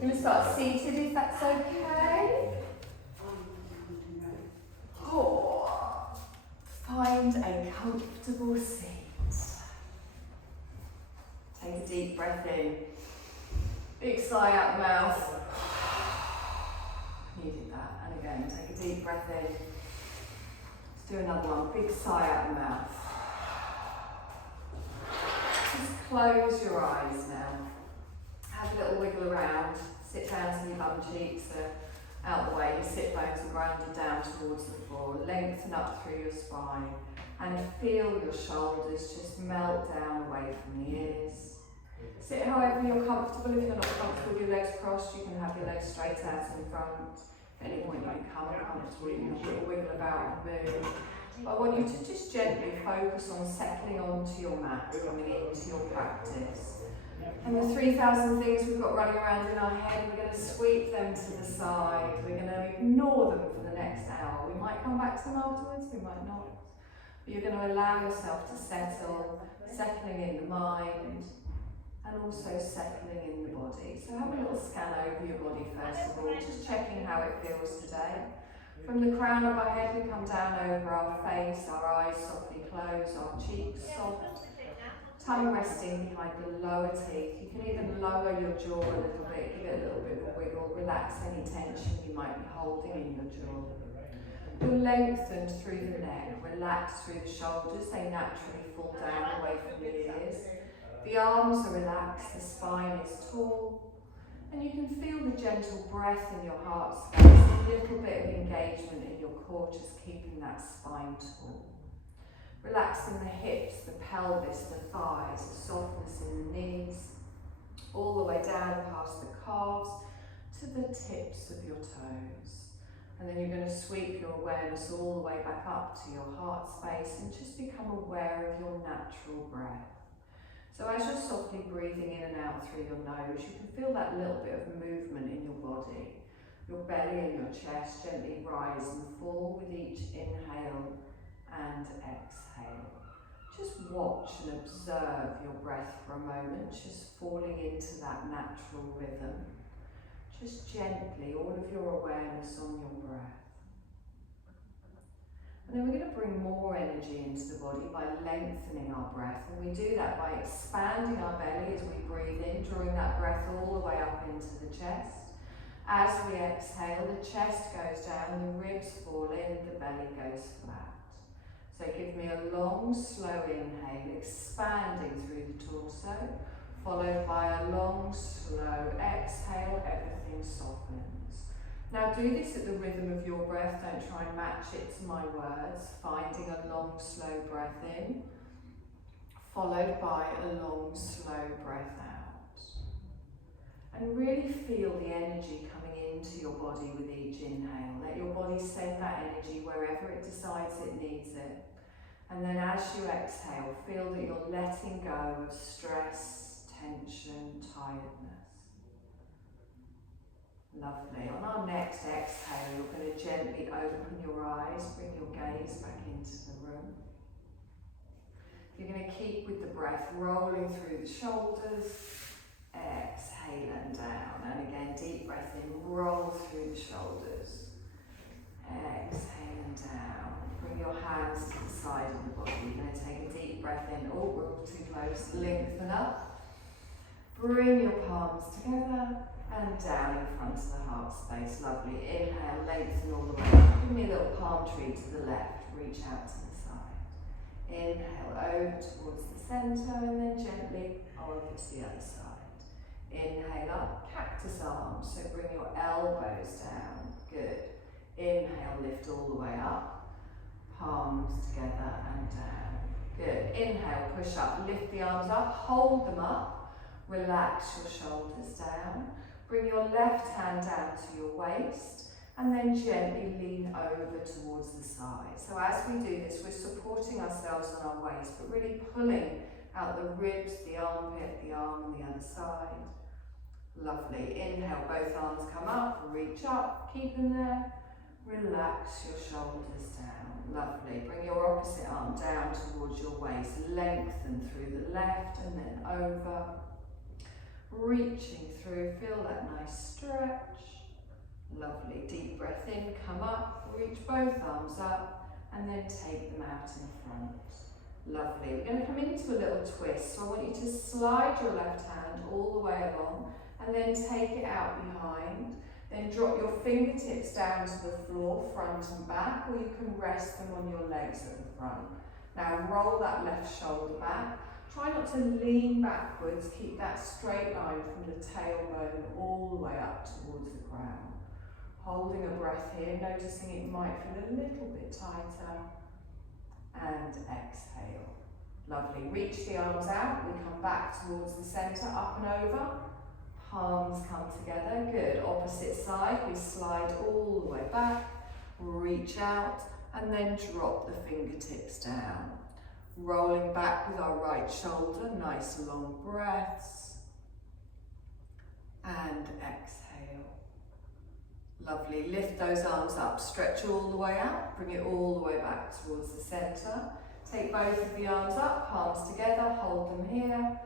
I'm going to start seated if that's okay. Oh, find a comfortable seat. Take a deep breath in. Big sigh out the mouth. Needed that. And again, take a deep breath in. Let's do another one. Big sigh out the mouth. Just close your eyes now. Have a little wiggle around. Sit down so your bum cheeks are out the way. Your sit bones are grounded down towards the floor. Lengthen up through your spine. And feel your shoulders just melt down away from the ears. Sit however you're comfortable. If you're not comfortable with your legs crossed, you can have your legs straight out in front. At any point you become uncomfortable, you can have a little wiggle about and move. But I want you to just gently focus on settling onto your mat, coming into your practice. And the 3,000 things we've got running around in our head, we're going to sweep them to the side. We're going to ignore them for the next hour. We might come back to them afterwards, we might not. But you're going to allow yourself to settle, settling in the mind, and also settling in the body. So have a little scan over your body first of all, just checking how it feels today. From the crown of our head, we come down over our face, our eyes softly close, our cheeks soft, tongue resting behind the lower teeth. You can even lower your jaw a little bit, give it a little bit of a wiggle, relax any tension you might be holding in your jaw. You're lengthened through the neck, relax through the shoulders, they naturally fall down away from the ears. The arms are relaxed, the spine is tall, and you can feel the gentle breath in your heart space, a little bit of engagement in your core, just keeping that spine tall. Relaxing the hips, the pelvis, the thighs, the softness in the knees, all the way down past the calves to the tips of your toes. And then you're going to sweep your awareness all the way back up to your heart space and just become aware of your natural breath. So as you're softly breathing in and out through your nose, you can feel that little bit of movement in your body. Your belly and your chest gently rise and fall with each inhale and exhale. Just watch and observe your breath for a moment, just falling into that natural rhythm. Just gently, all of your awareness on your breath. And then we're going to bring more energy into the body by lengthening our breath. And we do that by expanding our belly as we breathe in, drawing that breath all the way up into the chest. As we exhale, the chest goes down, the ribs fall in, the belly goes flat. So give me a long, slow inhale, expanding through the torso, followed by a long, slow exhale, everything softens. Now do this at the rhythm of your breath, don't try and match it to my words, finding a long, slow breath in, followed by a long, slow breath out. And really feel the energy coming into your body with each inhale. Let your body send that energy wherever it decides it needs it. And then as you exhale, feel that you're letting go of stress, tension, tiredness. Lovely. On our next exhale, you're going to gently open your eyes, bring your gaze back into the room. You're going to keep with the breath rolling through the shoulders, exhale and down. And again, deep breath in, roll through the shoulders, exhale and down. Bring your hands to the side of the body. You're going to take a deep breath in. Oh, we're all too close. Lengthen up. Bring your palms together and down in front of the heart space. Lovely. Inhale, lengthen all the way up. Give me a little palm tree to the left. Reach out to the side. Inhale over towards the centre and then gently over to the other side. Inhale up, cactus arms. So bring your elbows down. Good. Inhale, lift all the way up. Palms together and down. Good. Inhale, push up, lift the arms up, hold them up, relax your shoulders down. Bring your left hand down to your waist and then gently lean over towards the side. So as we do this, we're supporting ourselves on our waist, but really pulling out the ribs, the armpit, the arm on the other side. Lovely. Inhale, both arms come up, reach up, keep them there. Relax your shoulders down. Lovely. Bring your opposite arm down towards your waist. Lengthen through the left and then over. reaching through, feel that nice stretch. Lovely, deep breath in, come up, reach both arms up, and then take them out in front. Lovely, we're going to come into a little twist, so I want you to slide your left hand all the way along, and then take it out behind. Then drop your fingertips down to the floor, front and back, or you can rest them on your legs at the front. Now roll that left shoulder back. Try not to lean backwards, keep that straight line from the tailbone all the way up towards the ground. Holding a breath here, noticing it might feel a little bit tighter. And exhale. Lovely, reach the arms out, we come back towards the centre, up and over. Palms come together, good. Opposite side, we slide all the way back, reach out, and then drop the fingertips down. Rolling back with our right shoulder, nice long breaths. And exhale. Lovely, lift those arms up, stretch all the way out, bring it all the way back towards the centre. Take both of the arms up, palms together, hold them here.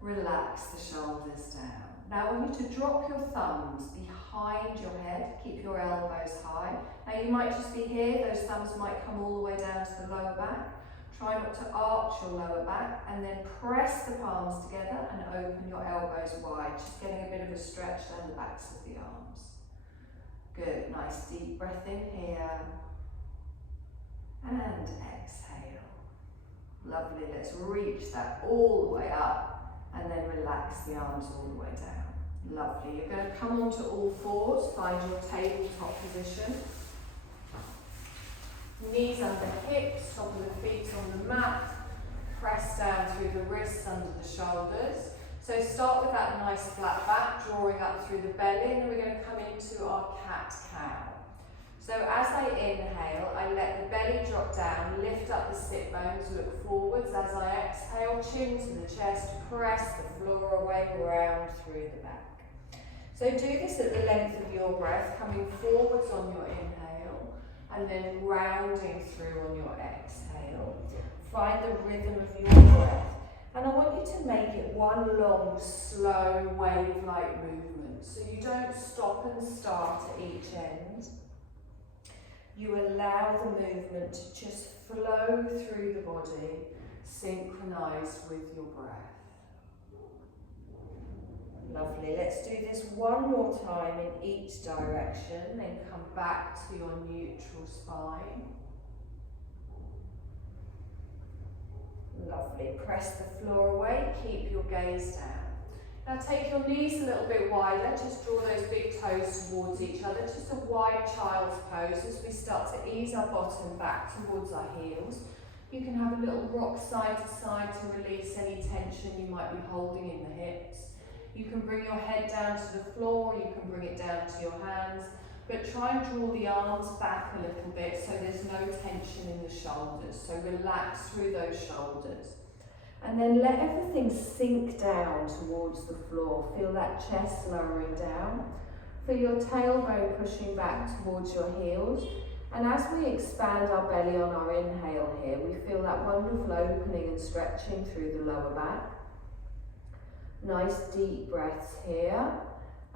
Relax the shoulders down. Now I want you to drop your thumbs behind your head, keep your elbows high. Now you might just be here, those thumbs might come all the way down to the lower back. Try not to arch your lower back, and then press the palms together and open your elbows wide, just getting a bit of a stretch down the backs of the arms. Good, nice deep breath in here. And exhale. Lovely, let's reach that all the way up. And then relax the arms all the way down. Lovely, you're going to come onto all fours, find your tabletop position. Knees under hips, top of the feet on the mat. Press down through the wrists under the shoulders. So start with that nice flat back, drawing up through the belly, and then we're going to come into our cat-cow. So as I inhale, I let the belly drop down, lift up the sit bones, look forwards. As I exhale, chin to the chest, press the floor away, round through the back. So do this at the length of your breath, coming forwards on your inhale, and then rounding through on your exhale. Find the rhythm of your breath. And I want you to make it one long, slow, wave-like movement. So you don't stop and start at each end. You allow the movement to just flow through the body, synchronized with your breath. Lovely, let's do this one more time in each direction, then come back to your neutral spine. Lovely, press the floor away, keep your gaze down. Now take your knees a little bit wider, just draw those big toes towards each other, just a wide child's pose as we start to ease our bottom back towards our heels. You can have a little rock side to side to release any tension you might be holding in the hips. You can bring your head down to the floor, you can bring it down to your hands, but try and draw the arms back a little bit so there's no tension in the shoulders. So relax through those shoulders. And then let everything sink down towards the floor. Feel that chest lowering down. Feel your tailbone pushing back towards your heels. And as we expand our belly on our inhale here, we feel that wonderful opening and stretching through the lower back. Nice deep breaths here.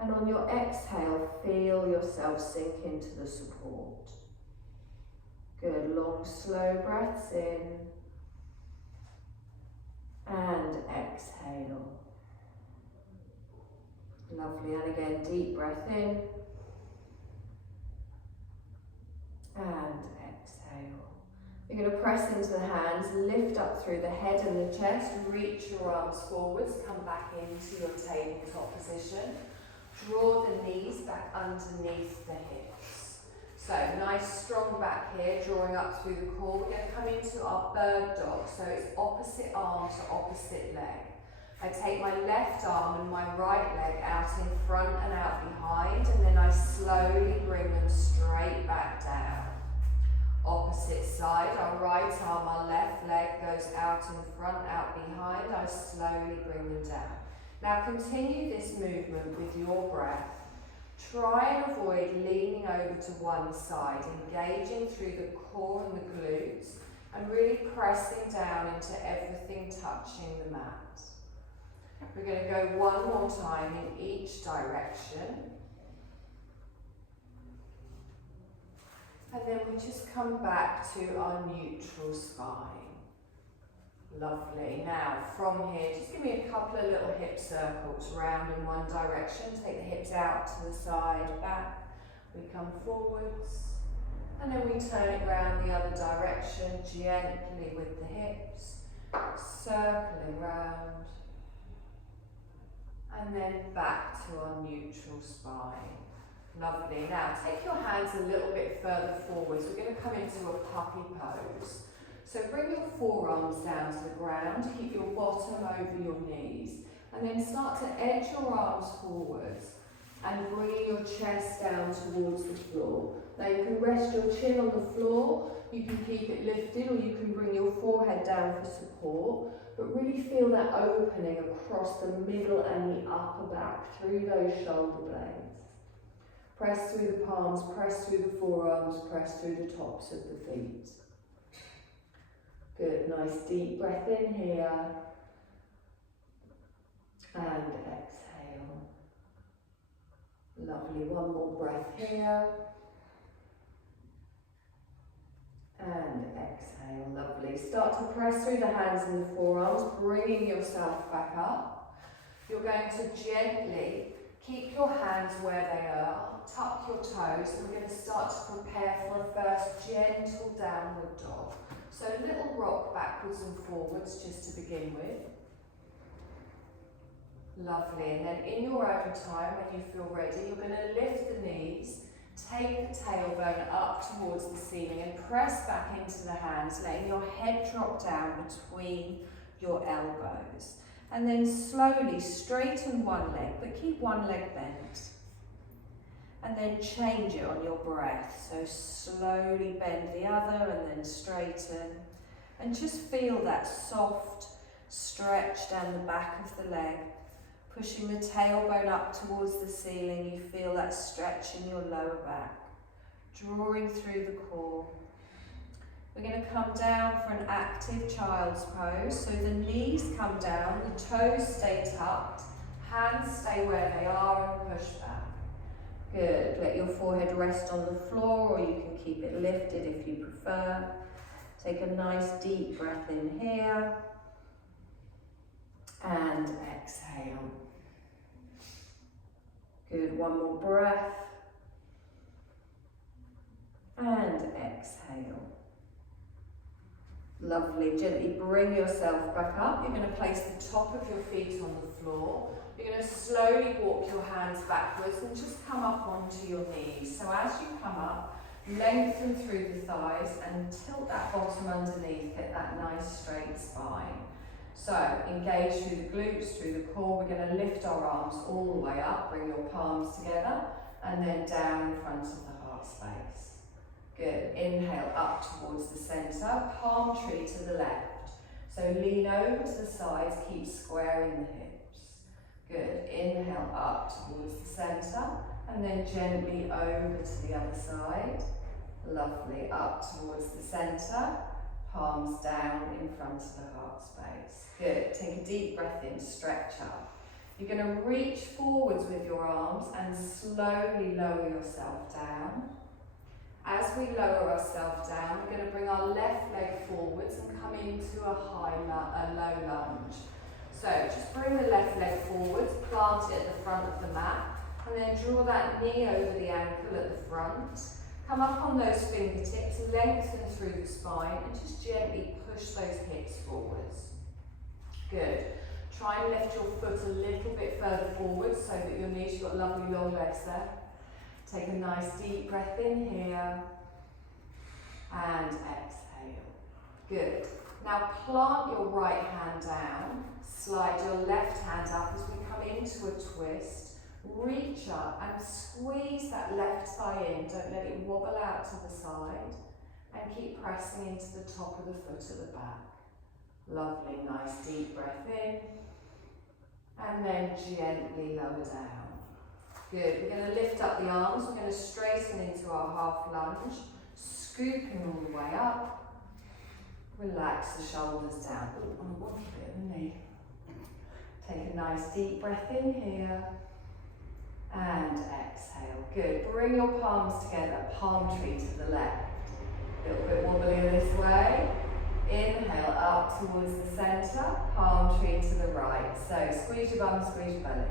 And on your exhale, feel yourself sink into the support. Good, long, slow breaths in. And exhale. Lovely, and again, deep breath in. And exhale. You're going to press into the hands, lift up through the head and the chest, reach your arms forwards, come back into your tabletop position. Draw the knees back underneath the hips. So nice strong back here, drawing up through the core. We're going to come into our bird dog, so it's opposite arm to opposite leg. I take my left arm and my right leg out in front and out behind, and then I slowly bring them straight back down. Opposite side, our right arm, our left leg goes out in front, out behind. I slowly bring them down. Now continue this movement with your breath. Try and avoid leaning over to one side, engaging through the core and the glutes, and really pressing down into everything touching the mat. We're going to go one more time in each direction. And then we just come back to our neutral spine. Lovely. Now from here, just give me a couple of little hip circles round in one direction. Take the hips out to the side, back. We come forwards. And then we turn it round the other direction, gently with the hips. Circling round. And then back to our neutral spine. Lovely. Now take your hands a little bit further forwards. We're going to come into a puppy pose. So bring your forearms down to the ground, keep your bottom over your knees, and then start to edge your arms forwards and bring your chest down towards the floor. Now you can rest your chin on the floor, you can keep it lifted, or you can bring your forehead down for support, but really feel that opening across the middle and the upper back through those shoulder blades. Press through the palms, press through the forearms, press through the tops of the feet. Good, nice deep breath in here. And exhale. Lovely, one more breath here. And exhale, lovely. Start to press through the hands and the forearms, bringing yourself back up. You're going to gently keep your hands where they are, tuck your toes, and we're going to start to prepare for a first gentle downward dog. So a little rock backwards and forwards just to begin with. Lovely, and then in your own time, when you feel ready, you're going to lift the knees, take the tailbone up towards the ceiling and press back into the hands, letting your head drop down between your elbows. And then slowly straighten one leg, but keep one leg bent. And then change it on your breath. So slowly bend the other and then straighten. And just feel that soft stretch down the back of the leg. Pushing the tailbone up towards the ceiling, you feel that stretch in your lower back. Drawing through the core. We're going to come down for an active child's pose. So the knees come down, the toes stay tucked, hands stay where they are and push back. Good, let your forehead rest on the floor, or you can keep it lifted if you prefer. Take a nice deep breath in here. And exhale. Good, one more breath. And exhale. Lovely, gently bring yourself back up. You're going to place the top of your feet on the floor. You're going to slowly walk your hands backwards and just come up onto your knees. So as you come up, lengthen through the thighs and tilt that bottom underneath, get that nice straight spine. So engage through the glutes, through the core. We're going to lift our arms all the way up, bring your palms together, and then down in front of the heart space. Good, inhale up towards the centre, palm tree to the left. So lean over to the sides, keep squaring the hips. Good, inhale up towards the centre, and then gently over to the other side. Lovely, up towards the centre, palms down in front of the heart space. Good, take a deep breath in, stretch up. You're going to reach forwards with your arms and slowly lower yourself down. As we lower ourselves down, we're going to bring our left leg forwards and come into a low lunge. So just bring the left leg forwards, plant it at the front of the mat, and then draw that knee over the ankle at the front. Come up on those fingertips, lengthen through the spine, and just gently push those hips forwards. Good. Try and lift your foot a little bit further forward so that your knees, you've got lovely long legs there. Take a nice deep breath in here and exhale. Good. Now plant your right hand down, slide your left hand up as we come into a twist. Reach up and squeeze that left thigh in, don't let it wobble out to the side, and keep pressing into the top of the foot at the back. Lovely, nice deep breath in, and then gently lower down. Good, we're going to lift up the arms, we're going to straighten into our half lunge, scooping all the way up, relax the shoulders down. Ooh, I'm wonky bit of the knee. Take a nice deep breath in here. And exhale. Good. Bring your palms together. Palm tree to the left. A little bit wobbly this way. Inhale up towards the centre. Palm tree to the right. So squeeze your bum, squeeze your belly.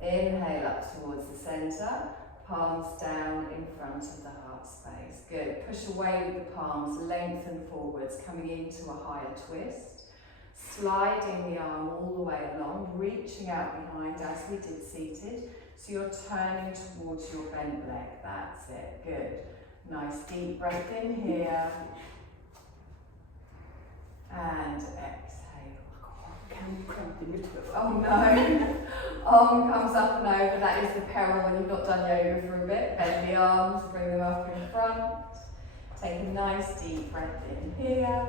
Inhale up towards the centre. Palms down in front of the heart space. Good. Push away with the palms. Lengthen forwards. Coming into a higher twist. Sliding the arm all the way along. Reaching out behind as we did seated. So you're turning towards your bent leg, that's it, good. Nice deep breath in here. And exhale. Oh no. Arm comes up and over, that is the peril when you've not done yoga for a bit. Bend the arms, bring them up in front. Take a nice deep breath in here.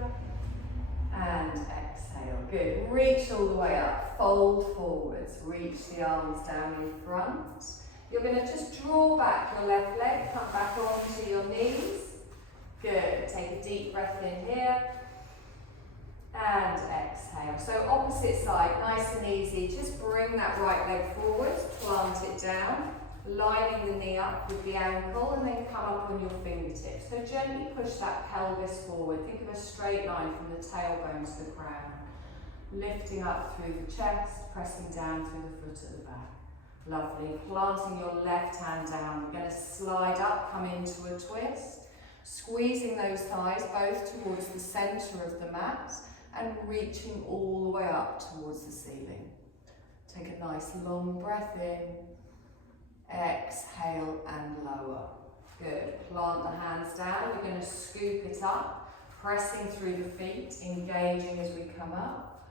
And exhale, good. Reach all the way up, fold forwards, reach the arms down in front. You're going to just draw back your left leg, come back onto your knees. Good, take a deep breath in here. And exhale. So opposite side, nice and easy. Just bring that right leg forward, plant it down, lining the knee up with the ankle and then come up on your fingertips. So gently push that pelvis forward. Think of a straight line from the tailbone to the crown. Lifting up through the chest, pressing down through the foot at the back. Lovely. Planting your left hand down. We're going to slide up, come into a twist. Squeezing those thighs both towards the centre of the mat and reaching all the way up towards the ceiling. Take a nice long breath in. Exhale and lower. Good. Plant the hands down. We're going to scoop it up, pressing through the feet, engaging as we come up.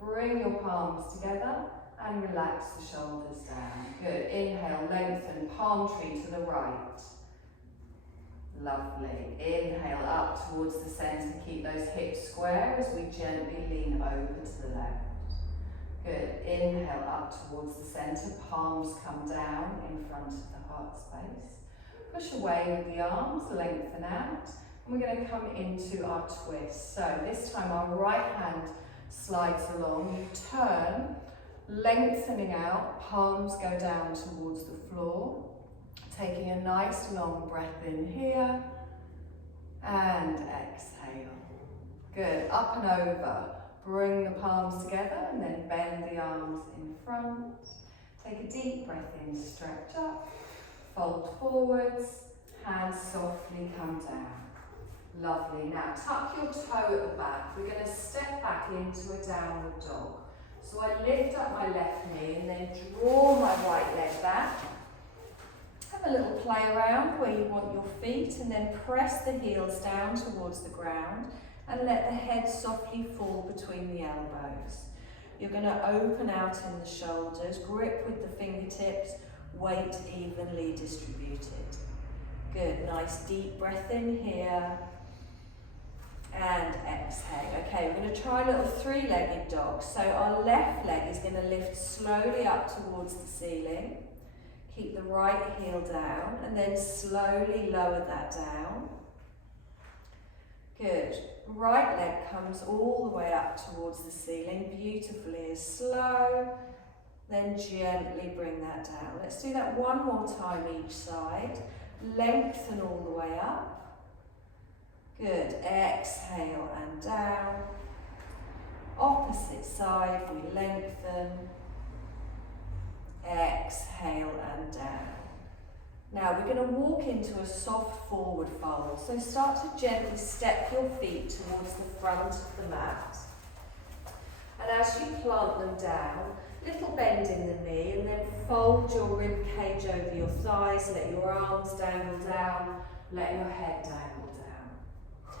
Bring your palms together and relax the shoulders down. Good. Inhale, lengthen, palm tree to the right. Lovely. Inhale up towards the centre. Keep those hips square as we gently lean over to the left. Good. Inhale up towards the centre. Palms come down in front of the heart space. Push away with the arms, lengthen out. And we're going to come into our twist. So this time our right hand slides along. You turn, lengthening out. Palms go down towards the floor. Taking a nice long breath in here. And exhale. Good. Up and over. Bring the palms together and then bend the arms in front. Take a deep breath in, stretch up, fold forwards, hands softly come down. Lovely. Now tuck your toe at the back. We're going to step back into a downward dog. So I lift up my left knee and then draw my right leg back. Have a little play around where you want your feet and then press the heels down towards the ground. And let the head softly fall between the elbows. You're going to open out in the shoulders, grip with the fingertips, weight evenly distributed. Good, nice deep breath in here. And exhale. Okay, we're going to try a little three-legged dog. So our left leg is going to lift slowly up towards the ceiling. Keep the right heel down and then slowly lower that down. Good. Right leg comes all the way up towards the ceiling, beautifully slow, then gently bring that down. Let's do that one more time each side. Lengthen all the way up. Good. Exhale and down. Opposite side, we lengthen. Exhale and down. Now we're going to walk into a soft forward fold. So start to gently step your feet towards the front of the mat. And as you plant them down, little bend in the knee and then fold your rib cage over your thighs, let your arms dangle down, let your head dangle down.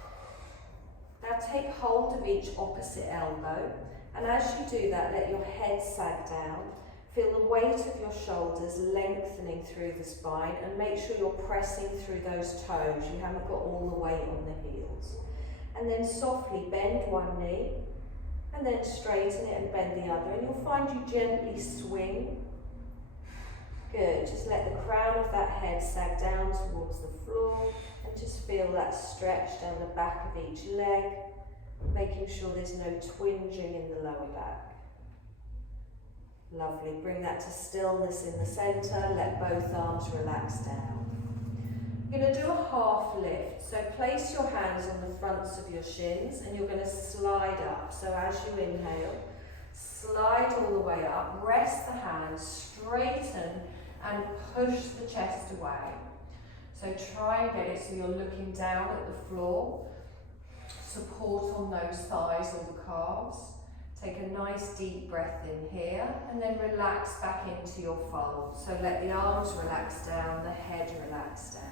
Now take hold of each opposite elbow and as you do that, let your head sag down. Feel the weight of your shoulders lengthening through the spine and make sure you're pressing through those toes. You haven't got all the weight on the heels. And then softly bend one knee and then straighten it and bend the other. And you'll find you gently swing. Good. Just let the crown of that head sag down towards the floor and just feel that stretch down the back of each leg, making sure there's no twinging in the lower back. Lovely. Bring that to stillness in the centre. Let both arms relax down. You're going to do a half lift. So place your hands on the fronts of your shins and you're going to slide up. So as you inhale, slide all the way up. Rest the hands, straighten and push the chest away. So try and get it so you're looking down at the floor. Support on those thighs or the calves. Take a nice deep breath in here and then relax back into your fold. So let the arms relax down, the head relax down.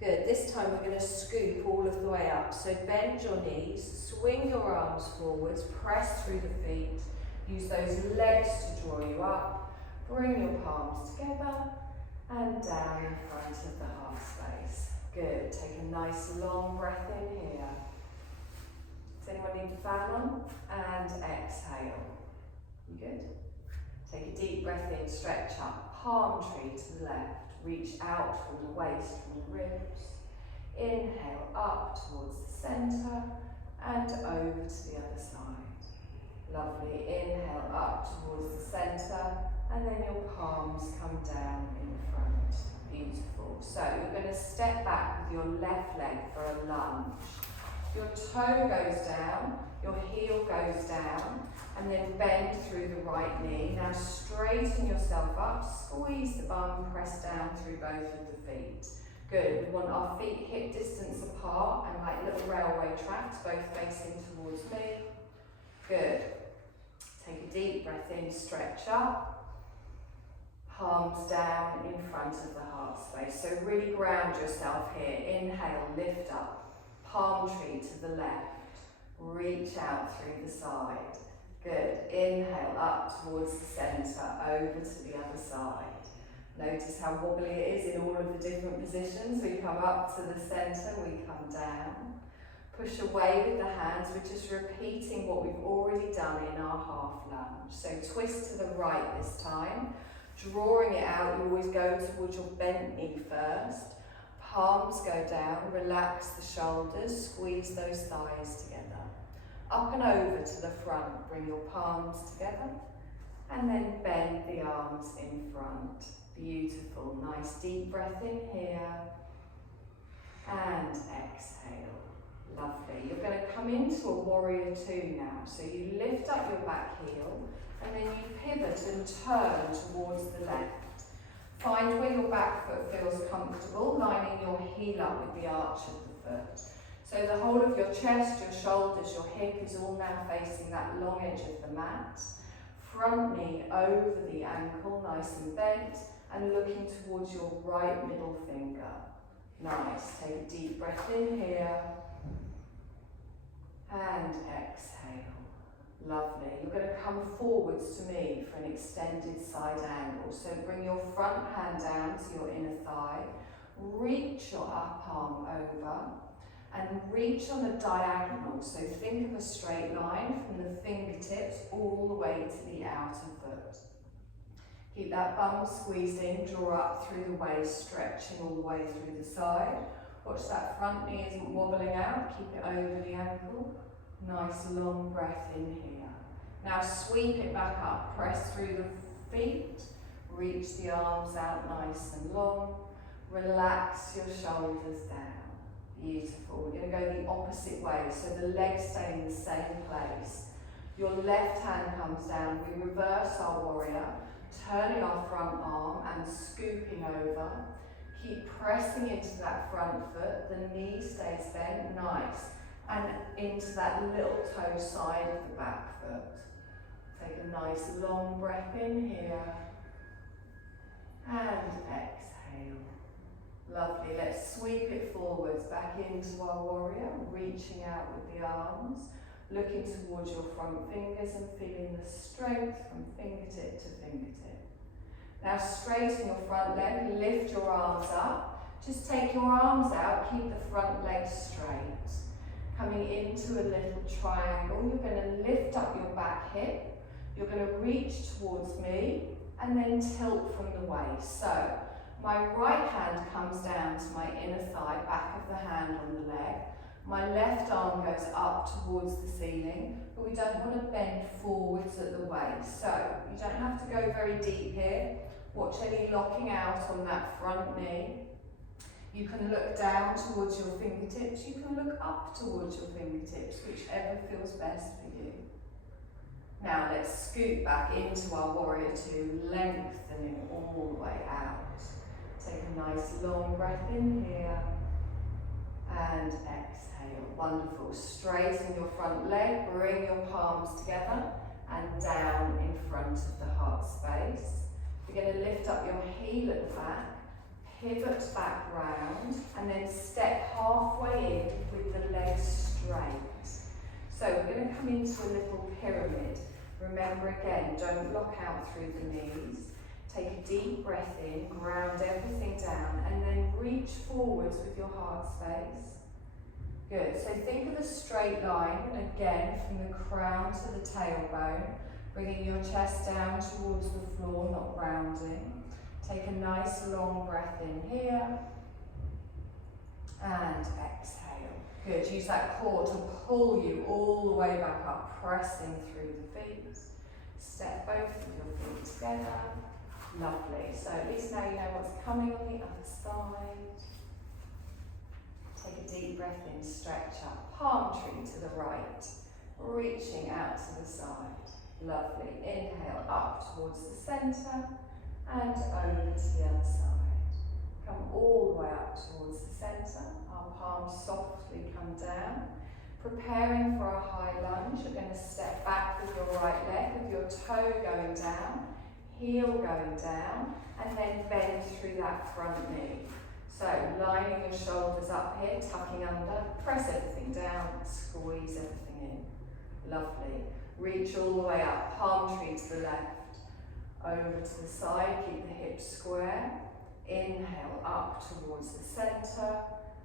Good, this time we're going to scoop all of the way up. So bend your knees, swing your arms forwards, press through the feet. Use those legs to draw you up. Bring your palms together and down in front of the heart space. Good, take a nice long breath in here. Does anyone need the fan on? And exhale. You good? Take a deep breath in, stretch up, palm tree to the left. Reach out from the waist, from the ribs. Inhale up towards the centre and over to the other side. Lovely. Inhale up towards the centre and then your palms come down in front. Beautiful. So you're going to step back with your left leg for a lunge. Your toe goes down, your heel goes down, and then bend through the right knee. Now straighten yourself up, squeeze the bum, press down through both of the feet. Good, we want our feet hip distance apart and like little railway tracks, both facing towards me. Good. Take a deep breath in, stretch up. Palms down in front of the heart space. So really ground yourself here. Inhale, lift up. Palm tree to the left. Reach out through the side. Good. Inhale up towards the centre, over to the other side. Notice how wobbly it is in all of the different positions. We come up to the centre, we come down. Push away with the hands. We're just repeating what we've already done in our half lunge. So twist to the right this time. Drawing it out, you always go towards your bent knee first. Palms go down, relax the shoulders, squeeze those thighs together. Up and over to the front, bring your palms together and then bend the arms in front. Beautiful, nice deep breath in here and exhale. Lovely. You're going to come into a warrior two now. So you lift up your back heel and then you pivot and turn towards the left. Find where your back foot feels comfortable, lining your heel up with the arch of the foot. So the whole of your chest, your shoulders, your hip is all now facing that long edge of the mat. Front knee over the ankle, nice and bent, and looking towards your right middle finger. Nice. Take a deep breath in here. And exhale. Lovely. You're going to come forwards to me for an extended side angle. So bring your front hand down to your inner thigh. Reach your up arm over and reach on a diagonal. So think of a straight line from the fingertips all the way to the outer foot. Keep that bum squeezed in, draw up through the waist, stretching all the way through the side. Watch that front knee isn't wobbling out, keep it over the ankle. Nice long breath in here. Now sweep it back up, press through the feet, reach the arms out nice and long, relax your shoulders down. Beautiful. We're going to go the opposite way, so the legs stay in the same place. Your left hand comes down, we reverse our warrior, turning our front arm and scooping over. Keep pressing into that front foot, the knee stays bent, nice. And into that little toe side of the back foot. Take a nice long breath in here. And exhale. Lovely. Let's sweep it forwards back into our warrior, reaching out with the arms, looking towards your front fingers and feeling the strength from fingertip to fingertip. Now straighten your front leg, lift your arms up. Just take your arms out, keep the front leg straight. Coming into a little triangle, you're going to lift up your back hip, you're going to reach towards me and then tilt from the waist. So my right hand comes down to my inner thigh, back of the hand on the leg. My left arm goes up towards the ceiling, but we don't want to bend forwards at the waist. So you don't have to go very deep here. Watch any locking out on that front knee. You can look down towards your fingertips. You can look up towards your fingertips, whichever feels best for you. Now let's scoot back into our warrior two, lengthening all the way out. Take a nice long breath in here and exhale. Wonderful. Straighten your front leg, bring your palms together and down in front of the heart space. You're going to lift up your heel at the back, pivot back round, and then step halfway in with the legs straight. So we're going to come into a little pyramid. Remember again, don't lock out through the knees. Take a deep breath in, ground everything down, and then reach forwards with your heart space. Good, so think of a straight line, again, from the crown to the tailbone, bringing your chest down towards the floor, not rounding. Take a nice long breath in here, and exhale. Good, use that core to pull you all the way back up, pressing through the feet. Step both of your feet together. Lovely, so at least now you know what's coming on the other side. Take a deep breath in, stretch up, palm tree to the right, reaching out to the side. Lovely, inhale up towards the centre and over to the other side. Come all the way up towards the centre, our palms softly come down. Preparing for a high lunge, you're going to step back with your right leg, with your toe going down, heel going down, and then bend through that front knee. So lining your shoulders up here, tucking under, press everything down, squeeze everything in. Lovely. Reach all the way up, palm tree to the left. Over to the side, keep the hips square. Inhale up towards the centre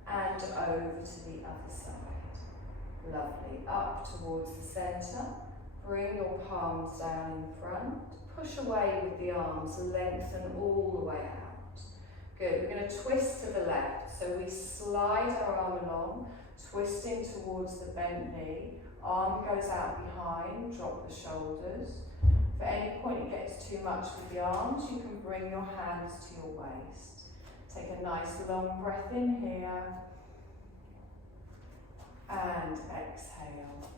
and over to the other side. Lovely. Up towards the centre. Bring your palms down in front. Push away with the arms, lengthen all the way out. Good, we're going to twist to the left. So we slide our arm along, twisting towards the bent knee. Arm goes out behind, drop the shoulders. If at any point it gets too much with the arms, you can bring your hands to your waist. Take a nice long breath in here. And exhale.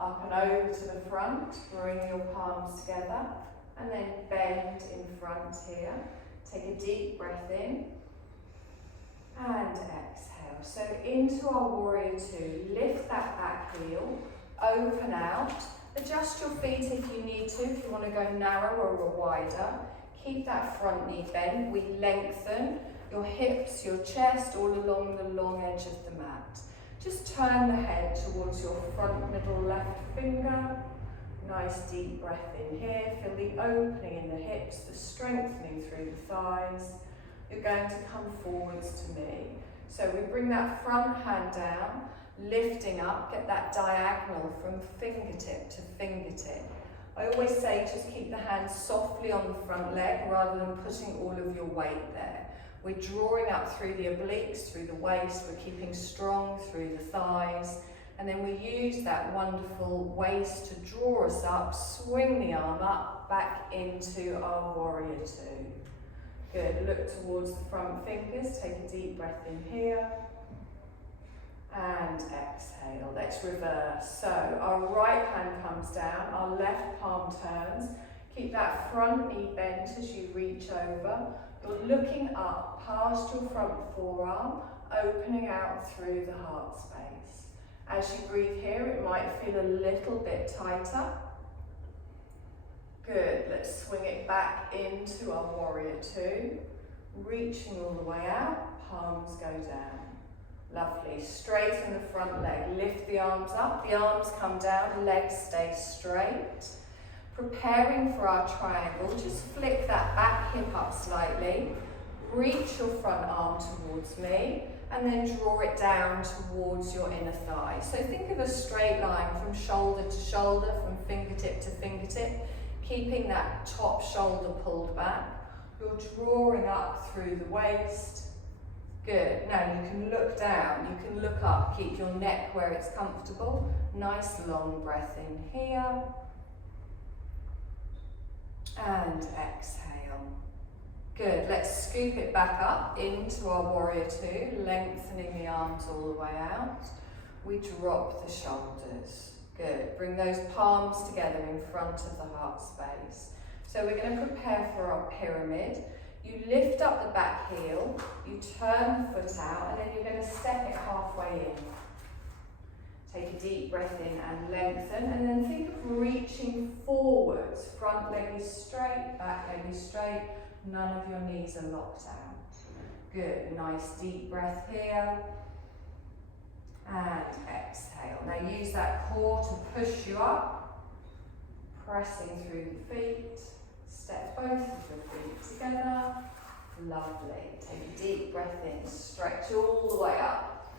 Up and over to the front, bring your palms together and then bend in front here. Take a deep breath in and exhale. So into our warrior two, lift that back heel, open out, adjust your feet if you need to, if you want to go narrower or wider. Keep that front knee bent. We lengthen your hips, your chest, all along the long edge of the mat. Just turn the head towards your front middle left finger. Nice deep breath in here. Feel the opening in the hips, the strengthening through the thighs. You're going to come forwards to me. So we bring that front hand down, lifting up, get that diagonal from fingertip to fingertip. I always say just keep the hands softly on the front leg rather than putting all of your weight there. We're drawing up through the obliques, through the waist, we're keeping strong through the thighs, and then we use that wonderful waist to draw us up, swing the arm up, back into our warrior two. Good, look towards the front fingers, take a deep breath in here, and exhale. Let's reverse. So our right hand comes down, our left palm turns, keep that front knee bent as you reach over. You're looking up past your front forearm, opening out through the heart space. As you breathe here, it might feel a little bit tighter. Good, let's swing it back into our warrior two. Reaching all the way out, palms go down. Lovely, straighten the front leg, lift the arms up, the arms come down, legs stay straight. Preparing for our triangle, just flick that back hip up slightly, reach your front arm towards me, and then draw it down towards your inner thigh. So think of a straight line from shoulder to shoulder, from fingertip to fingertip, keeping that top shoulder pulled back. You're drawing up through the waist. Good. Now you can look down, you can look up, keep your neck where it's comfortable. Nice long breath in here. And exhale. Good. Let's scoop it back up into our warrior two, lengthening the arms all the way out. We drop the shoulders. Good. Bring those palms together in front of the heart space. So we're going to prepare for our pyramid. You lift up the back heel, you turn the foot out, and then you're going to step it halfway in. Take a deep breath in and lengthen, and then think of reaching forwards. Front leg is straight, back leg is straight, none of your knees are locked out. Good, nice deep breath here. And exhale. Now use that core to push you up, pressing through the feet. Step both of your feet together. Lovely. Take a deep breath in, stretch all the way up.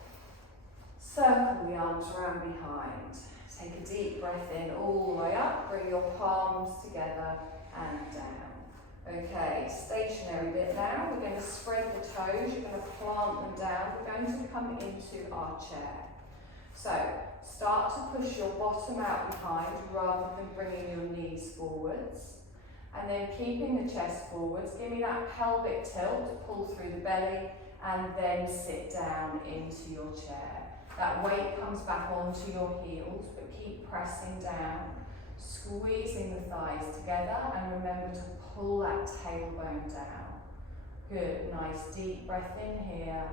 Circle the arms around behind. Take a deep breath in all the way up. Bring your palms together and down. Okay, stationary bit now. We're going to spread the toes. You're going to plant them down. We're going to come into our chair. So, start to push your bottom out behind rather than bringing your knees forwards. And then keeping the chest forwards, give me that pelvic tilt, pull through the belly, and then sit down into your chair. That weight comes back onto your heels, but keep pressing down, squeezing the thighs together, and remember to pull that tailbone down. Good, nice deep breath in here,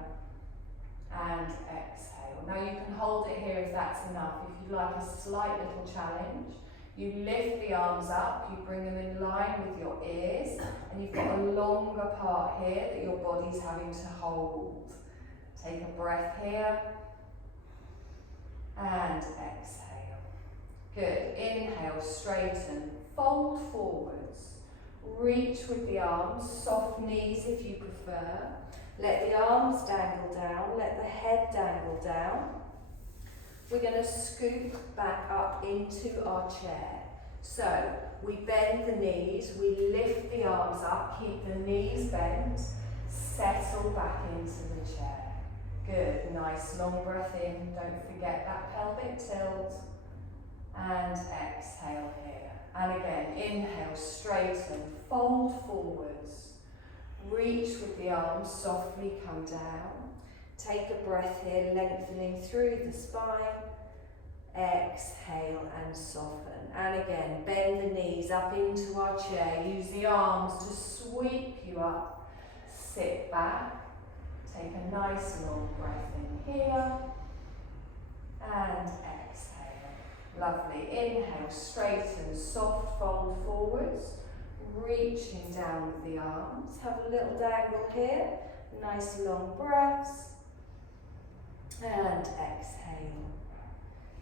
and exhale. Now you can hold it here if that's enough. If you'd like a slight little challenge, you lift the arms up, you bring them in line with your ears, and you've got a longer part here that your body's having to hold. Take a breath here, and exhale. Good, inhale, straighten, fold forwards, reach with the arms, soft knees if you prefer. Let the arms dangle down, let the head dangle down. We're going to scoop back up into our chair. So we bend the knees, we lift the arms up, keep the knees bent, settle back into the chair. Good, nice long breath in, don't forget that pelvic tilt. And exhale here. And again, inhale, straighten, fold forwards. Reach with the arms, softly come down. Take a breath here, lengthening through the spine. Exhale and soften. And again, bend the knees up into our chair. Use the arms to sweep you up. Sit back. Take a nice long breath in here. And exhale. Lovely. Inhale, straighten, soft fold forwards. Reaching down with the arms. Have a little dangle here. Nice long breaths. And exhale.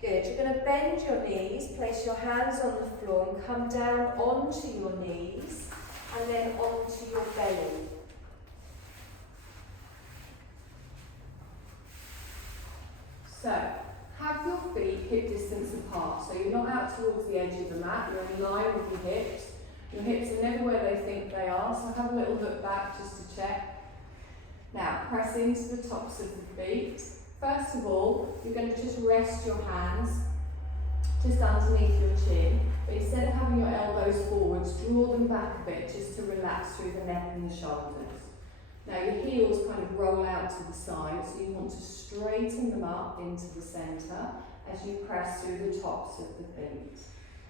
Good. You're going to bend your knees, place your hands on the floor and come down onto your knees and then onto your belly. So, have your feet hip distance apart. So you're not out towards the edge of the mat, you're in line with your hips. Your hips are never where they think they are, so have a little look back just to check. Now, press into the tops of the feet. First of all, you're going to just rest your hands just underneath your chin, but instead of having your elbows forwards, draw them back a bit just to relax through the neck and the shoulders. Now your heels kind of roll out to the side, so you want to straighten them up into the centre as you press through the tops of the feet.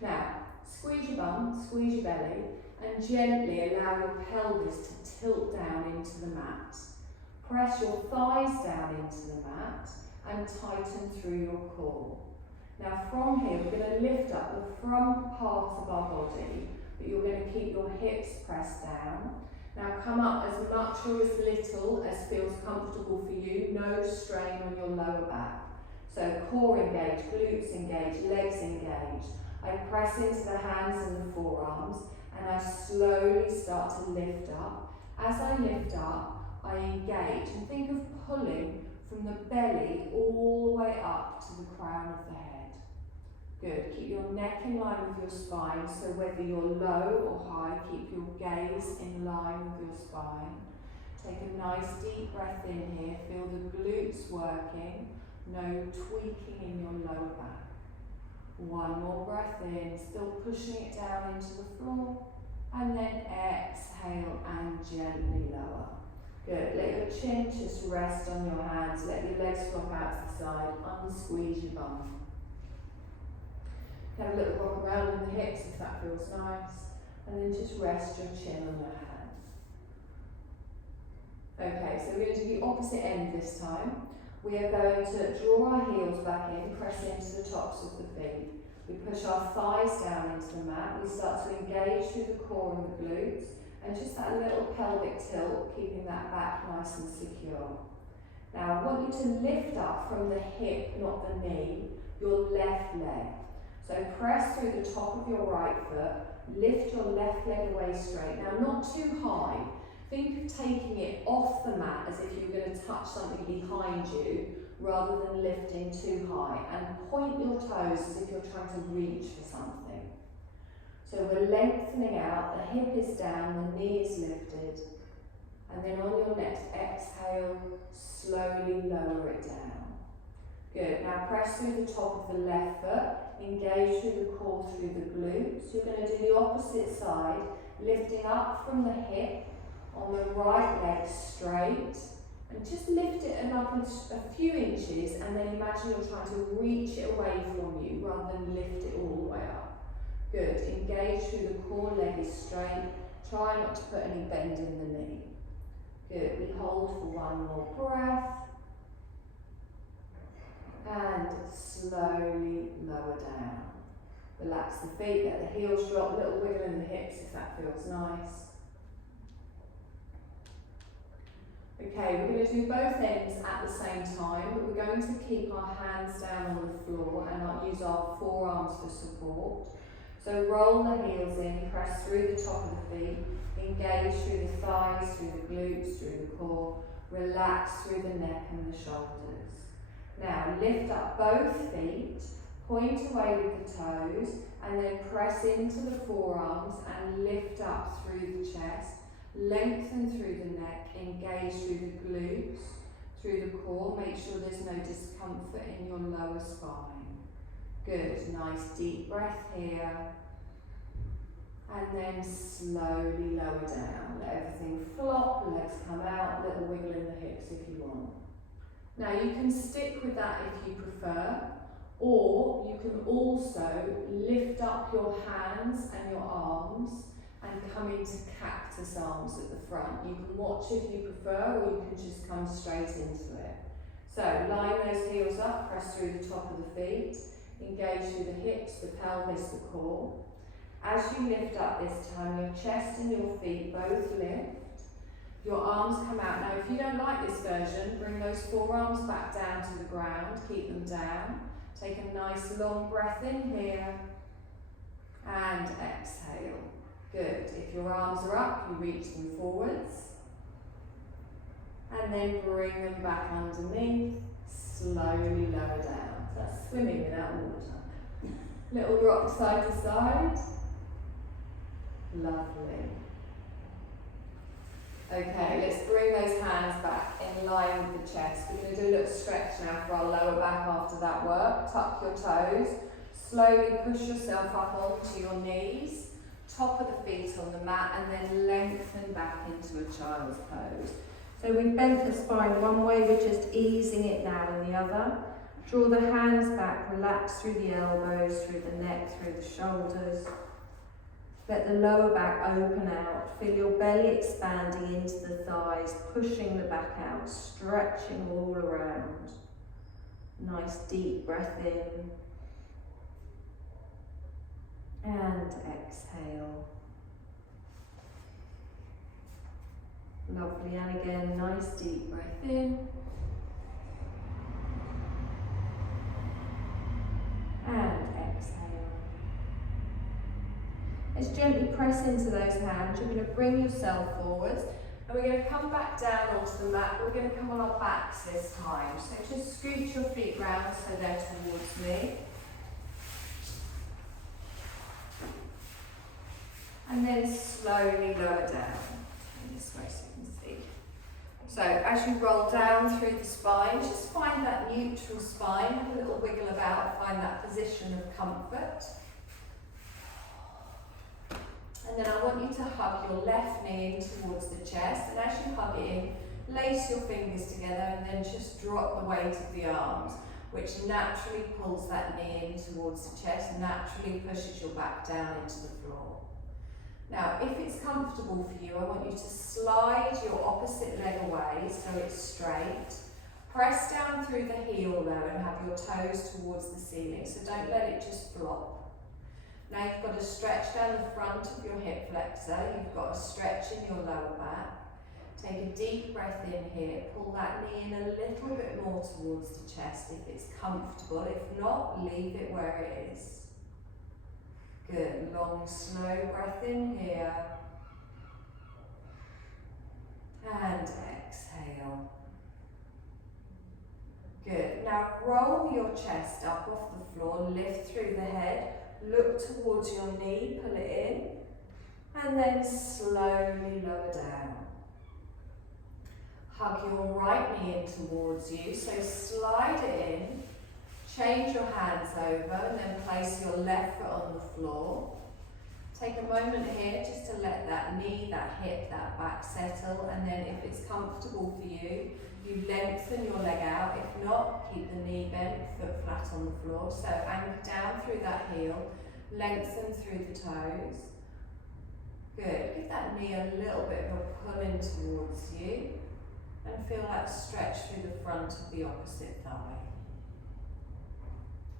Now, squeeze your bum, squeeze your belly, and gently allow your pelvis to tilt down into the mat. Press your thighs down into the mat and tighten through your core. Now from here, we're going to lift up the front part of our body, but you're going to keep your hips pressed down. Now come up as much or as little as feels comfortable for you, no strain on your lower back. So core engaged, glutes engaged, legs engaged. I press into the hands and the forearms, and I slowly start to lift up. As I lift up, I engage and think of pulling from the belly all the way up to the crown of the head. Good. Keep your neck in line with your spine, so whether you're low or high, keep your gaze in line with your spine. Take a nice deep breath in here, feel the glutes working, no tweaking in your lower back. One more breath in, still pushing it down into the floor, and then exhale and gently lower. Good, let your chin just rest on your hands, let your legs drop out to the side, unsqueeze your bum. Have a little rock around in the hips if that feels nice, and then just rest your chin on your hand. Okay, so we're going to do the opposite end this time. We are going to draw our heels back in, press into the tops of the feet. We push our thighs down into the mat. We start to engage through the core and the glutes, and just that little pelvic tilt, keeping that back nice and secure. Now I want you to lift up from the hip, not the knee, your left leg. So press through the top of your right foot, lift your left leg away straight. Now not too high. Think of taking it off the mat as if you're going to touch something behind you rather than lifting too high, and point your toes as if you're trying to reach for something. So we're lengthening out, the hip is down, the knee is lifted, and then on your next exhale, slowly lower it down. Good, now press through the top of the left foot, engage through the core, through the glutes. You're going to do the opposite side, lifting up from the hip, on the right leg straight, and just lift it up a few inches, and then imagine you're trying to reach it away from you rather than lift it all the way up. Good, engage through the core, leg is straight, try not to put any bend in the knee. Good, we hold for one more breath, and slowly lower down. Relax the feet, let the heels drop, little wiggle in the hips if that feels nice. Okay, we're going to do both ends at the same time, but we're going to keep our hands down on the floor and not use our forearms for support. So roll the heels in, press through the top of the feet, engage through the thighs, through the glutes, through the core, relax through the neck and the shoulders. Now lift up both feet, point away with the toes, and then press into the forearms and lift up through the chest. Lengthen through the neck, engage through the glutes, through the core. Make sure there's no discomfort in your lower spine. Good, nice deep breath here. And then slowly lower down. Let everything flop, legs come out, little wiggle in the hips if you want. Now you can stick with that if you prefer, or you can also lift up your hands and your arms and come into cactus arms at the front. You can watch if you prefer, or you can just come straight into it. So line those heels up, press through the top of the feet, engage through the hips, the pelvis, the core. As you lift up this time, your chest and your feet both lift. Your arms come out. Now if you don't like this version, bring those forearms back down to the ground, keep them down. Take a nice long breath in here, and exhale. Good. If your arms are up, you reach them forwards. And then bring them back underneath. Slowly lower down. So that's swimming without water. Little rock side to side. Lovely. Okay, let's bring those hands back in line with the chest. We're going to do a little stretch now for our lower back after that work. Tuck your toes. Slowly push yourself up onto your knees. Top of the feet on the mat, and then lengthen back into a child's pose. So we've bent the spine one way, we're just easing it now in the other. Draw the hands back, relax through the elbows, through the neck, through the shoulders. Let the lower back open out. Feel your belly expanding into the thighs, pushing the back out, stretching all around. Nice deep breath in. And exhale. Lovely, and again, nice deep breath in. And exhale. Let's gently press into those hands. You're going to bring yourself forwards, and we're going to come back down onto the mat. We're going to come on our backs this time. So just scoot your feet round so they're towards me. And then slowly lower down. Turn this way so you can see. as you roll down through the spine, just find that neutral spine, have a little wiggle about, find that position of comfort. And then I want you to hug your left knee in towards the chest, and as you hug it in, lace your fingers together and then just drop the weight of the arms, which naturally pulls that knee in towards the chest, naturally pushes your back down into the floor. Now, if it's comfortable for you, I want you to slide your opposite leg away so it's straight. Press down through the heel though and have your toes towards the ceiling, so don't let it just flop. Now you've got to stretch down the front of your hip flexor, you've got a stretch in your lower back. Take a deep breath in here, pull that knee in a little bit more towards the chest if it's comfortable, if not, leave it where it is. Good, long slow breath in here. And exhale. Good, now roll your chest up off the floor, lift through the head, look towards your knee, pull it in, and then slowly lower down. Hug your right knee in towards you, so slide it in, change your hands over, and then place your left foot on the floor. Take a moment here just to let that knee, that hip, that back settle, and then if it's comfortable for you, you lengthen your leg out. If not, keep the knee bent, foot flat on the floor. So anchor down through that heel, lengthen through the toes. Good, give that knee a little bit of a pull in towards you and feel that stretch through the front of the opposite thigh.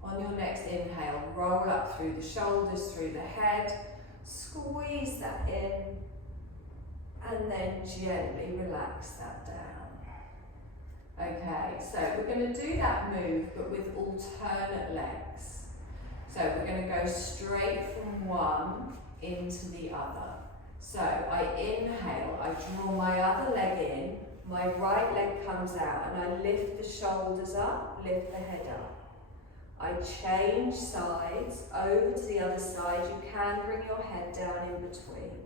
On your next inhale, roll up through the shoulders, through the head, squeeze that in, and then gently relax that down. Okay, so we're going to do that move but with alternate legs. So we're going to go straight from one into the other. So I inhale, I draw my other leg in, my right leg comes out, and I lift the shoulders up, lift the head up. I change sides, over to the other side. You can bring your head down in between.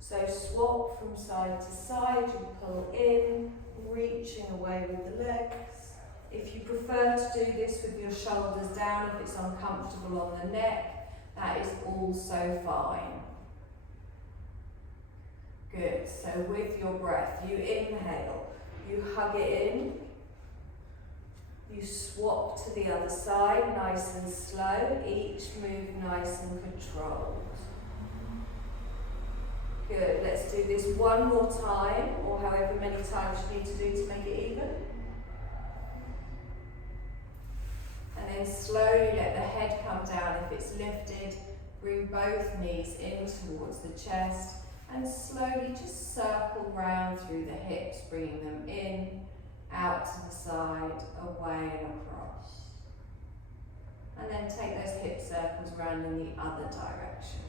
So swap from side to side, you pull in, reaching away with the legs. If you prefer to do this with your shoulders down, if it's uncomfortable on the neck, that is also fine. Good, so with your breath, you inhale, you hug it in, you swap to the other side, nice and slow, each move nice and controlled. Good, let's do this one more time, or however many times you need to do to make it even. And then slowly let the head come down if it's lifted, bring both knees in towards the chest, and slowly just circle round through the hips, bringing them in, out to the side, away and across. And then take those hip circles round in the other direction.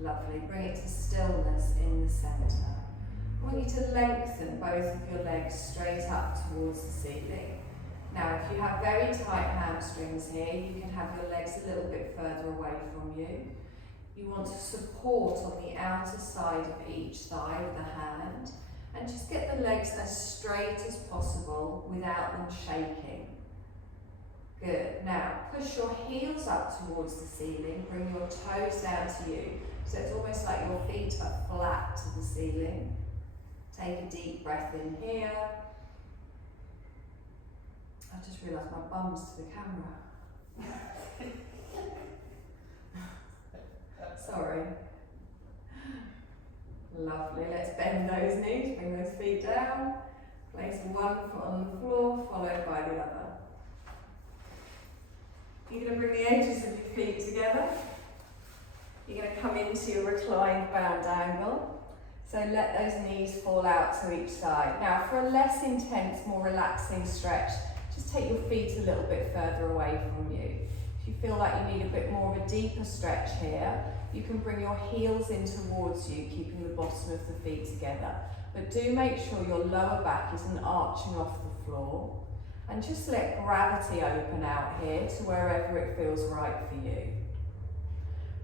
Lovely, bring it to stillness in the centre. I want you to lengthen both of your legs straight up towards the ceiling. Now, if you have very tight hamstrings here, you can have your legs a little bit further away from you. You want to support on the outer side of each thigh with a hand, and just get the legs as straight as possible without them shaking. Good. Now, push your heels up towards the ceiling, bring your toes down to you. So it's almost like your feet are flat to the ceiling. Take a deep breath in here. I just realised my bum's to the camera. Sorry. Lovely, let's bend those knees, bring those feet down. Place one foot on the floor, followed by the other. You're going to bring the edges of your feet together. You're going to come into your reclined bound angle. So let those knees fall out to each side. Now for a less intense, more relaxing stretch, just take your feet a little bit further away from you. If you feel like you need a bit more of a deeper stretch here, you can bring your heels in towards you, keeping the bottom of the feet together. But do make sure your lower back isn't arching off the floor. And just let gravity open out here to wherever it feels right for you.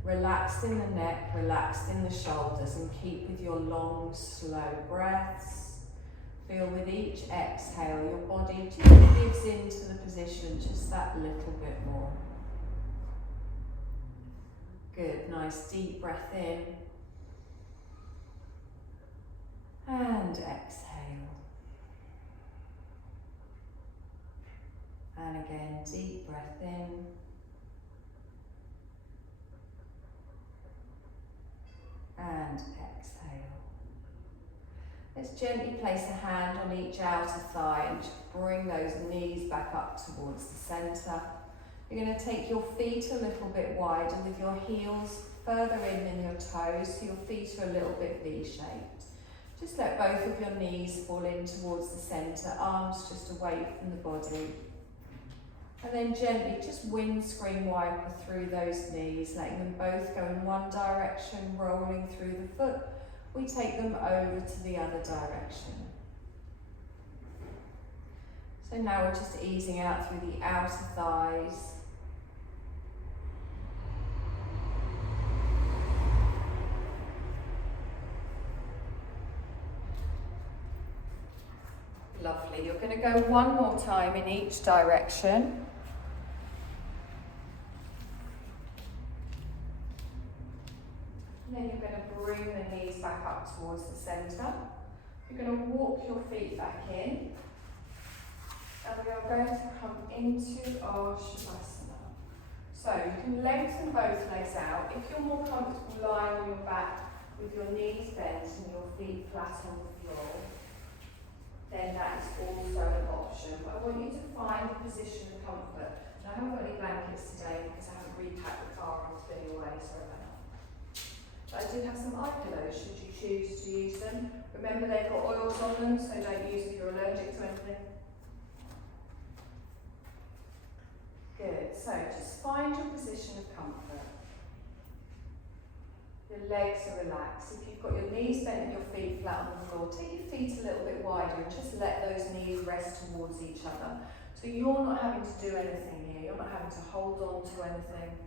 Relaxed in the neck, relaxed in the shoulders, and keep with your long, slow breaths. Feel with each exhale, your body just gives into the position just that little bit more. Good, nice deep breath in. And exhale. And again, deep breath in. And exhale. Let's gently place a hand on each outer thigh and just bring those knees back up towards the centre. You're going to take your feet a little bit wider with your heels further in than your toes, so your feet are a little bit V-shaped. Just let both of your knees fall in towards the centre, arms just away from the body. And then gently just windscreen wiper through those knees, letting them both go in one direction, rolling through the foot. We take them over to the other direction. So now we're just easing out through the outer thighs. Lovely. You're going to go one more time in each direction. And then you're going to bring the knees back up towards the centre. You're going to walk your feet back in. And we are going to come into our Shavasana. So you can lengthen both legs out. If you're more comfortable lying on your back with your knees bent and your feet flat on the floor, then that is also an option. But I want you to find a position of comfort. Now, I haven't got any blankets today because I haven't repacked the car and it's been away, sorry about that. But I do have some eye pillows should you choose to use them. Remember they've got oils on them, so don't use if you're allergic to anything. Good, so just find your position of comfort. Your legs are relaxed. If you've got your knees bent and your feet flat on the floor, take your feet a little bit wider and just let those knees rest towards each other. So you're not having to do anything here. You're not having to hold on to anything.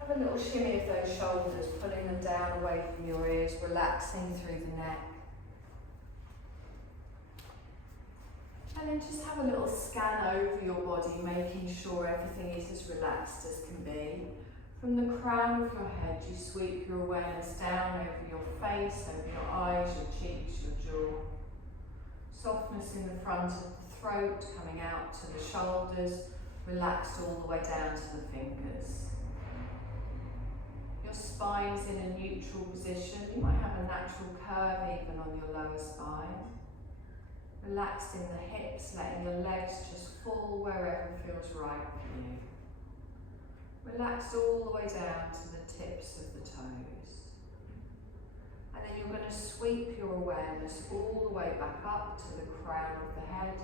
Have a little shimmy of those shoulders, pulling them down away from your ears, relaxing through the neck. And then just have a little scan over your body, making sure everything is as relaxed as can be. From the crown of your head, you sweep your awareness down over your face, over your eyes, your cheeks, your jaw. Softness in the front of the throat, coming out to the shoulders, relaxed all the way down to the fingers. Your spine's in a neutral position. You might have a natural curve even on your lower spine. Relaxed in the hips, letting the legs just fall wherever feels right for you. Relaxed all the way down to the tips of the toes. And then you're going to sweep your awareness all the way back up to the crown of the head.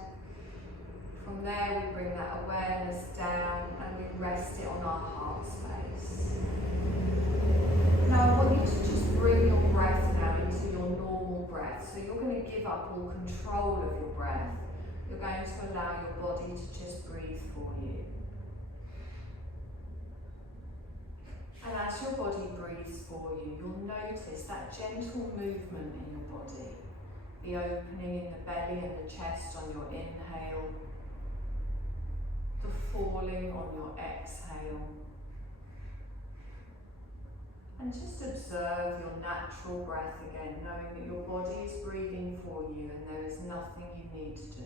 From there we bring that awareness down and we rest it on our heart space. Now I want you to just bring your breath now into your normal breath. So you're going to give up all control of your breath. You're going to allow your body to just breathe for you. And as your body breathes for you, you'll notice that gentle movement in your body. The opening in the belly and the chest on your inhale. The falling on your exhale. And just observe your natural breath again, knowing that your body is breathing for you and there is nothing you need to do.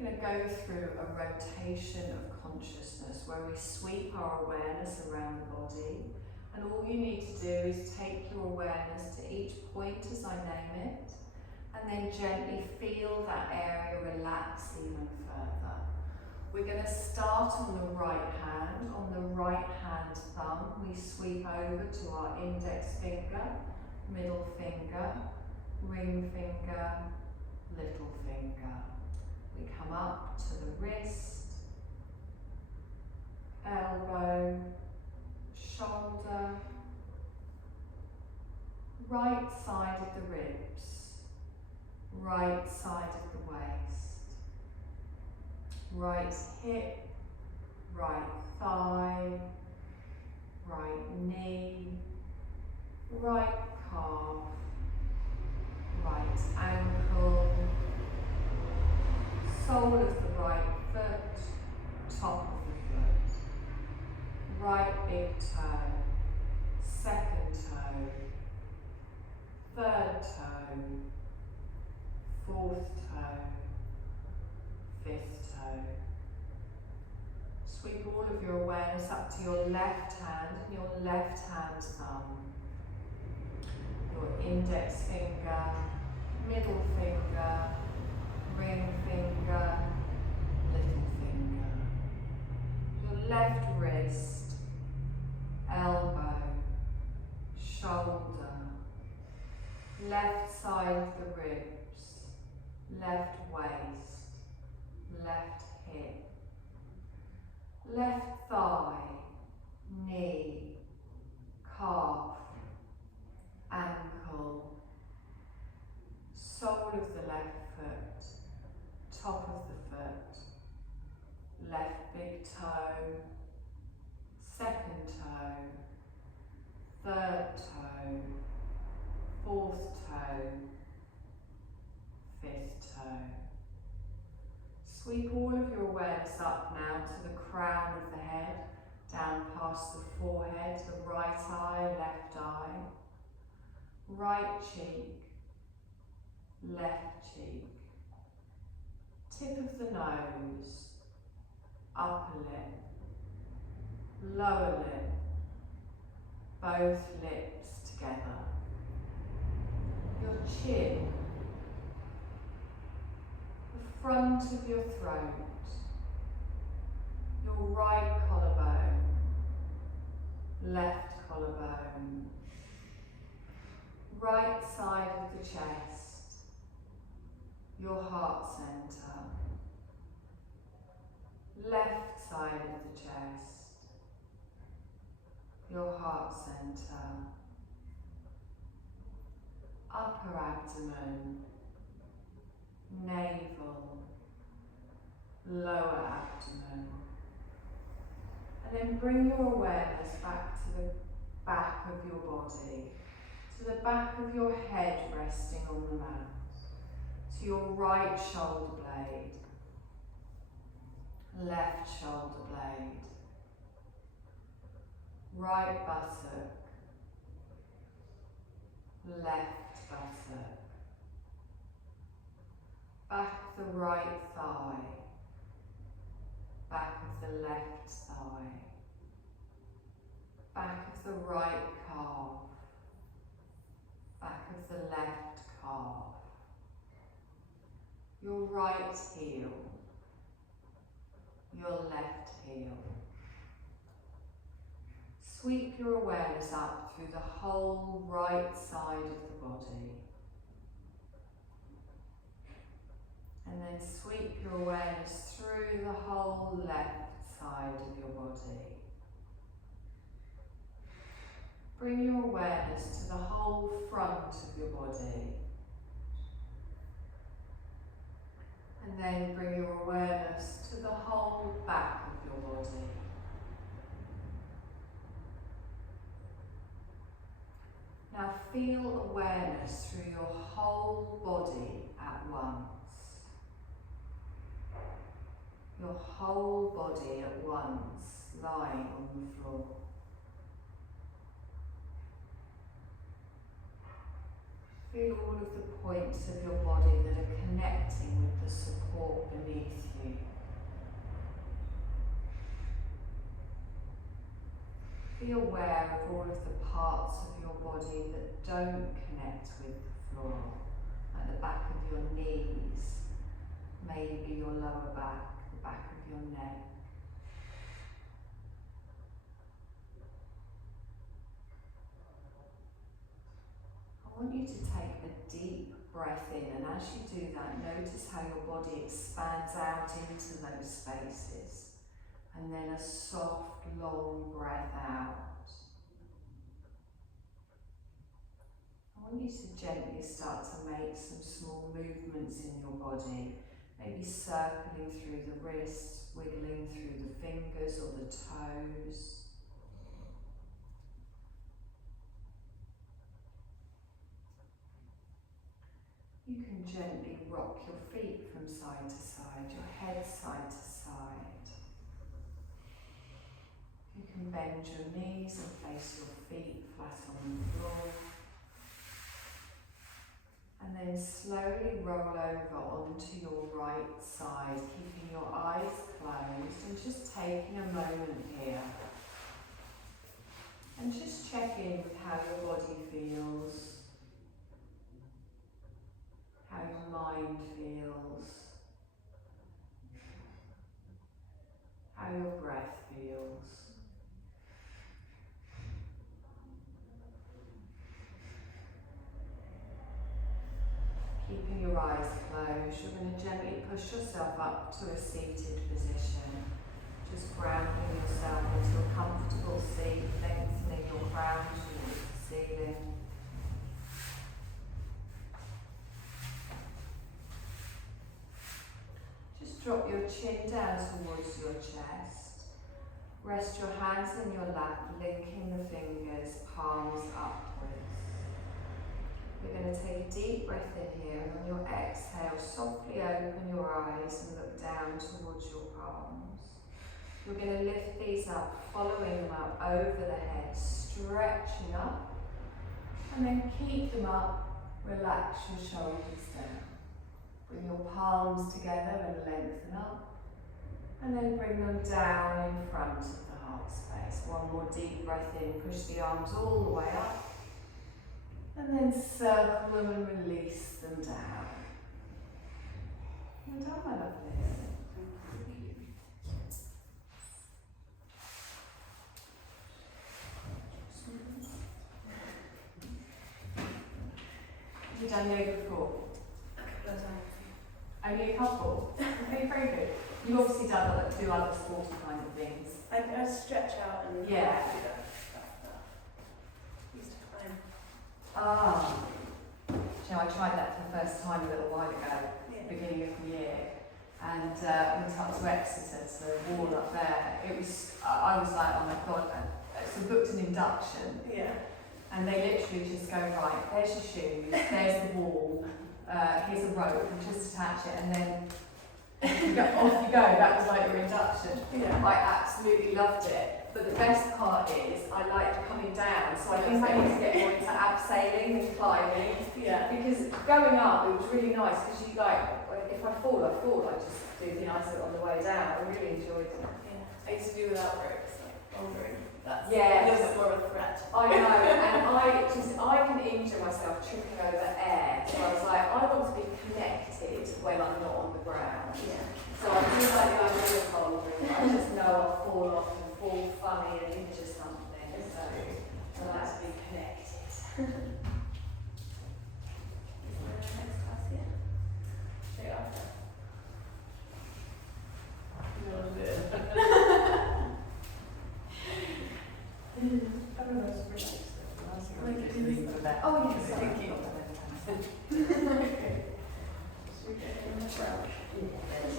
We're going to go through a rotation of consciousness where we sweep our awareness around the body, and all you need to do is take your awareness to each point as I name it, and then gently feel that area relax even further. We're going to start on the right hand. On the right hand thumb, we sweep over to our index finger, middle finger, ring finger, little finger. We come up to the wrist, elbow, shoulder, right side of the ribs, right side of the waist, right hip, right thigh, right knee, right calf, right ankle, sole of the right foot, top of the foot, right big toe, second toe, third toe, fourth toe, fifth toe. Sweep all of your awareness up to your left hand and your left hand thumb, your index finger, middle finger, ring finger, little finger, your left wrist, elbow, shoulder, left side of the ribs, left waist, left hip, left thigh, knee, calf, ankle, sole of the left foot, top of the foot, left big toe, second toe, third toe, fourth toe, fifth toe. Sweep all of your awareness up now to the crown of the head, down past the forehead, the right eye, left eye, right cheek, left cheek, tip of the nose, upper lip, lower lip, both lips together, your chin, the front of your throat, your right collarbone, left collarbone, right side of the chest, your heart centre, left side of the chest, your heart centre, upper abdomen, navel, lower abdomen, and then bring your awareness back to the back of your body, to the back of your head resting on the mat, to your right shoulder blade, left shoulder blade, right buttock, left buttock, back of the right thigh, back of the left thigh, back of the right calf, back of the left calf, your right heel, your left heel. Sweep your awareness up through the whole right side of the body. And then sweep your awareness through the whole left side of your body. Bring your awareness to the whole front of your body. And then bring your awareness to the whole back of your body. Now feel awareness through your whole body at once. Your whole body at once lying on the floor. Feel all of the points of your body that are connecting with the support beneath you. Be aware of all of the parts of your body that don't connect with the floor, at the back of your knees, maybe your lower back, the back of your neck. I want you to take a deep breath in, and as you do that, notice how your body expands out into those spaces, and then a soft, long breath out. I I want you to gently start to make some small movements in your body, maybe circling through the wrists, wiggling through the fingers or the toes. You can gently rock your feet from side to side, your head side to side. You can bend your knees and place your feet flat on the floor. And then slowly roll over onto your right side, keeping your eyes closed and just taking a moment here. And just check in with how your body feels, how your mind feels, how your breath feels. Keeping your eyes closed, you're going to gently push yourself up to a seated position. Just grounding yourself into a comfortable seat, lengthening your crown towards the ceiling. Just drop your chin down towards your chest. Rest your hands in your lap, linking the fingers, palms upwards. We're going to take a deep breath in here, and on your exhale, softly open your eyes and look down towards your palms. You're going to lift these up, following them up over the head, stretching up, and then keep them up, relax your shoulders down. Bring your palms together and lengthen up, and then bring them down in front of the heart space. One more deep breath in, push the arms all the way up, and then circle them and release them down. Well done, my lovely. Have you done yoga before? A couple of times. Only a couple? Okay, very good. You've obviously done like 2 other sporty kind of things. I stretch out and Yeah. do that stuff. Used to climb. Ah. Do you know, I tried that for the first time a little while ago, Yeah. beginning of the year, and went up to Exeter, to the wall up there. It was, I was like, oh my god, so I booked an induction, Yeah. and they literally just go, right, there's your shoes, there's the wall, here's a rope, and just attach it, and then off you go. That was like your induction. Yeah. I absolutely loved it. But the best part is I liked coming down, so I think I need to get more into abseiling and climbing. Yeah. Because going up, it was really nice because you like, if I fall, I fall. I just do the nice bit on the way down. I really enjoyed it. Yeah. I used to do without ropes, like bouldering. That's Yes. a little bit more of a threat. I know, and I can injure myself tripping over air. So I was like, I want to be connected when I'm not on the ground. Yeah. So I do like the idea of bouldering. I just know I'll fall off and fall funny and injure something. So I like to be connected. Is there a next class here? Straight after. You know what to do. I don't know, it's relaxed. Oh, yes, thank you. Okay. Should we get in the crouch?